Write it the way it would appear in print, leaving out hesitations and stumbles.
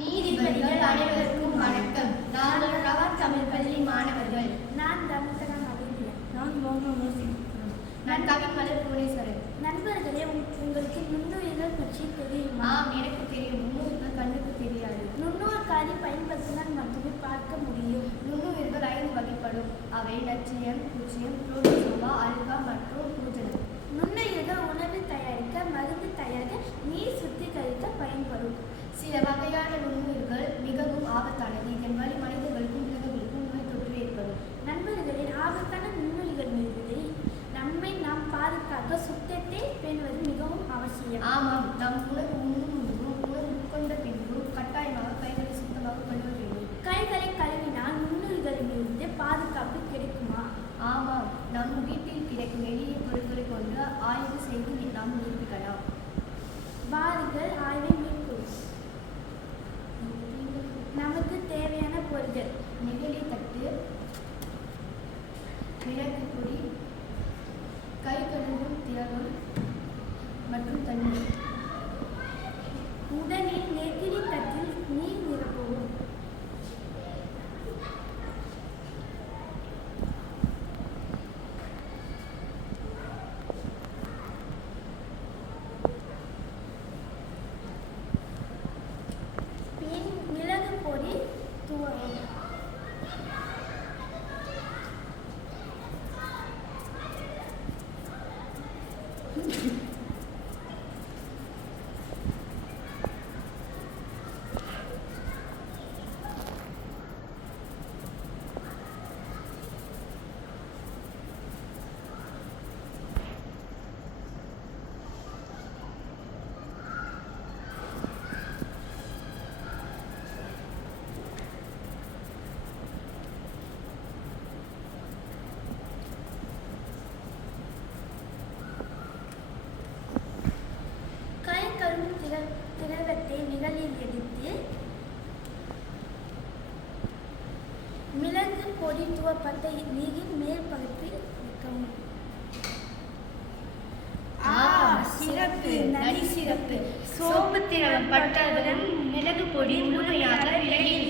நீதிபதிகள் அனைவருக்கும் வணக்கம். நாங்கள் ரவா தமிழ் பள்ளி மாணவர்கள். நான் தமுத்தனா மகிழ்கிறேன். நான் கவிமலர் புவனேஸ்வரன். நண்பர்களே, உங்களுக்கு நுண்ணுயிர்கள் பற்றி தெரியுமா? எனக்கு தெரியும். நுண்ணுயிர்கள் கண்ணுக்கு தெரியாது. நுண்ணுயிர்காரி பயன்படுத்தினால் மட்டுமே பார்க்க முடியும். நுண்ணுயிர்கள் 5 வகைப்படும். அவை லட்சியம், பூச்சியம், புரோட்டோசோவா, அல்கா மற்றும் பூஜனம். நுண்ணுயிர்கள் உணவு தயாரிக்க, மருந்து தயாரிக்க, நீர் சுத்திகரிக்க பயன்படும். சில வகையான நுண்ணுயிர்கள் மிகவும் ஆபத்தானது. இதன் வழி மனிதர்களுக்கும் விலங்குகளுக்கும் நோய் தொற்று ஏற்படும். நண்பர்களின் ஆபத்தான நுண்ணுயிர்கள் மீது நாம் பாதுகாக்க சுத்தத்தை பேணுவது மிகவும் அவசியம். ஆமாம், நம் உணவு உட்கொண்ட பின்பு கட்டாயமாக கைகளை சுத்தமாக கழுவ வேண்டும். கைகளை கழுவினால் நுண்ணுயிர்களிலிருந்து பாதுகாப்பு கிடைக்குமா? ஆமாம், நம் வீட்டில் கிடைக்கும் எளிய பொருட்களை கொண்டு ஆய்வு செய்து நாம் நிரூபிக்கலாம். வாருங்கள், ஆய்வை மேற்கொள்வோம். நமக்கு தேவையான பொருட்கள்: நெகிழி தட்டு, மிளகு பொடி, கை கழுவும் திரவம் மற்றும் தண்ணீர். முதலில் நெகிழி தட்டில் நீர் நிரப்பவும். பின் மிளகு பொடி தூவவும். திரவத்தை நிழலில் எடுத்து மிளகு பொடி தூவப்பட்ட நீரின் மேல் பகுப்பில் வைக்கவும். சிறப்பு, நடி சிறப்பு. சோப்பு திரவம் பட்டவுடன் மிளகு பொடி முழுமையாக நிழலில்